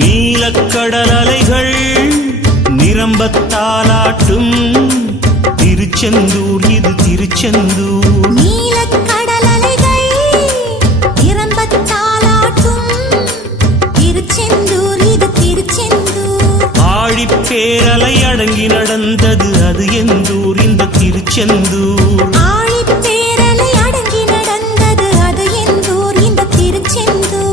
நீலக்கடல் அலைகள் நிரம்பத்தாலாட்டும் திருச்செந்தூர் இது திருச்செந்தூர். நீலக்கடல் அலைகள் நிரம்பத்தாலாட்டும் திருச்செந்தூர் இது திருச்செந்தூர். ஆழிப்பேரலை அடங்கி நடந்தது அது எந்தூர் இந்த திருச்செந்தூர். ஆழிப்பேரலை அடங்கி நடந்தது அது எந்தூர் இந்த திருச்செந்தூர்.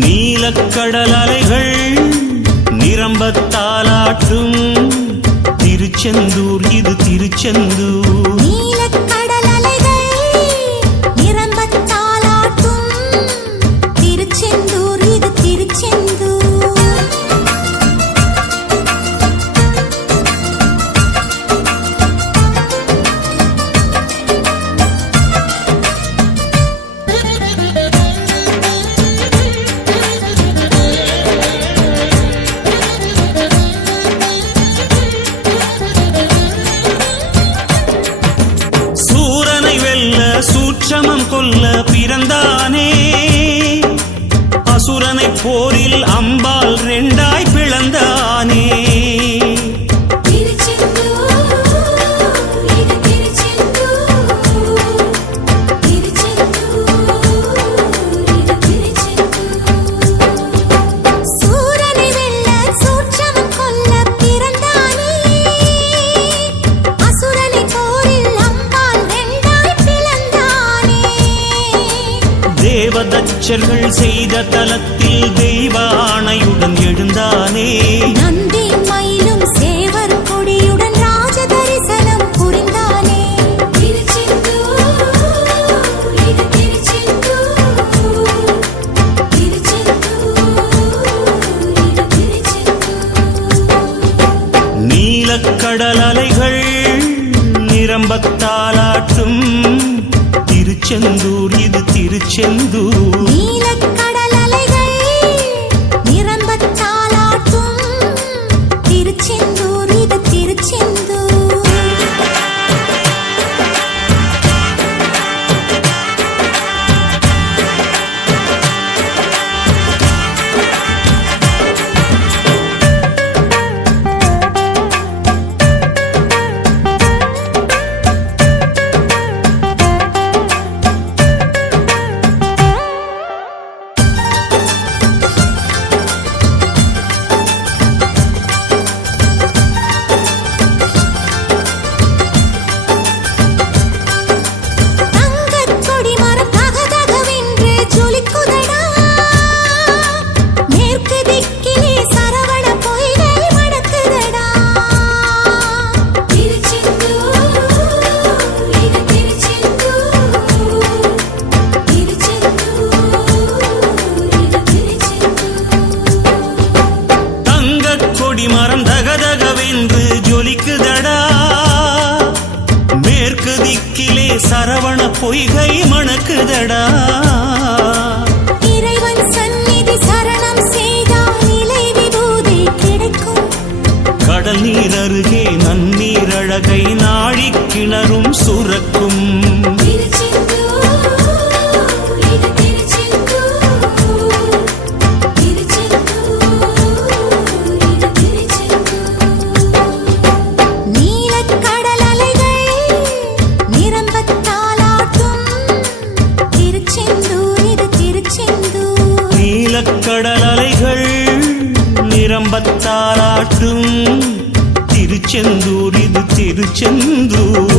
நீலக்கடல் அலைகள் நிரம்பத்தாலாட்டும் திருச்செந்தூர் இது திருச்செந்தூர். நீலக்கடல் அலைகள் நிரம்பத்தாலாட்டும் திருச்செந்தூர் இது திருச்செந்தூர். சூட்சமம் கொல்ல பிறந்தானே அசுரனை போரில் அம்பால் ரெண்டாய் பிளந்தானே. தேவதச்சர்கள் செய்த தலத்தில் தெய்வ ஆணையுடன் எழுந்தானே. நந்தி மயிலும் சேவர் கொடியுடன் ராஜ தரிசனம் புரிந்தானே. நீலக்கடல் அலைகள் நிரம்பத்தாலாட்டும் திருச்செந்தூர் இது திருச்செந்தூர். நீலக்கடல் அலைகள் நிரம்பத்தாலாட்டும் திருச்செந்தூர் இது திருச்செந்தூர். மரம் தகதகவென்று ஜொலிக்குதடா மேற்கு திக்கிலே சரவண பொய்கை மணக்குதடா. இறைவன் சந்நிதி சரணம் செய்தால் நிலை விபூதி கிடைக்கும். கடல் நீர் அருகே நன்னீர் அழகை நாழிக் கிணறும் சுரக்கும். நீலக்கடல் அலைகள் நிரம்பத்தாலாட்டும் திருச்செந்தூர் இது திருச்செந்தூர்.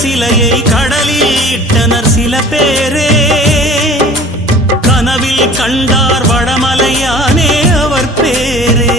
சிலையை கடலில் இட்டனர் சில பேரே, கனவில் கண்டார் வடமலையானே அவர் பேரே.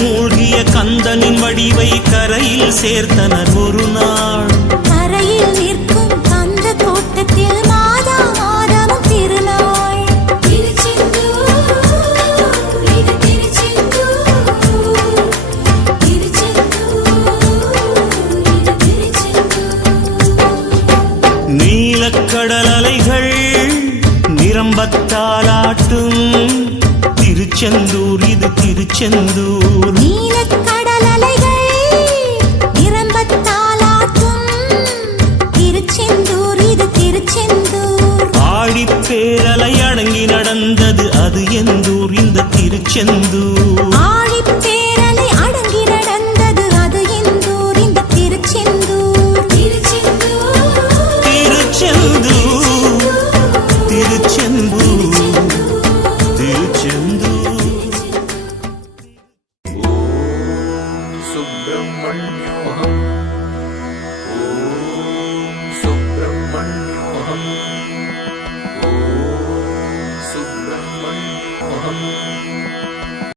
மூழ்கிய கந்தனின் வடிவை கரையில் சேர்த்தனர் ஒரு நாள். கரையில் நிற்கும் கந்த கோட்டத்தில் மாதா மாதமும் திருநாள். நீலக்கடல் அலைகள் நிரம்பத்தாலாட்டும் திருச்செந்தூர் இது திருச்செந்தூர். நீலக்கடல் அலைகள் நிரம்பத்தாலாட்டும் திருச்செந்தூர் இது திருச்செந்தூர். ஆழிப்பேரலை அடங்கி நடந்தது அது எந்தூர் இந்த திருச்செந்தூர். ஆழிப்பேரலை அடங்கி நடந்தது அது எந்தூர் இந்த திருச்செந்தூர். திருச்செந்தூர் திருச்செந்தூர் सुब्रह्मण्योऽहम्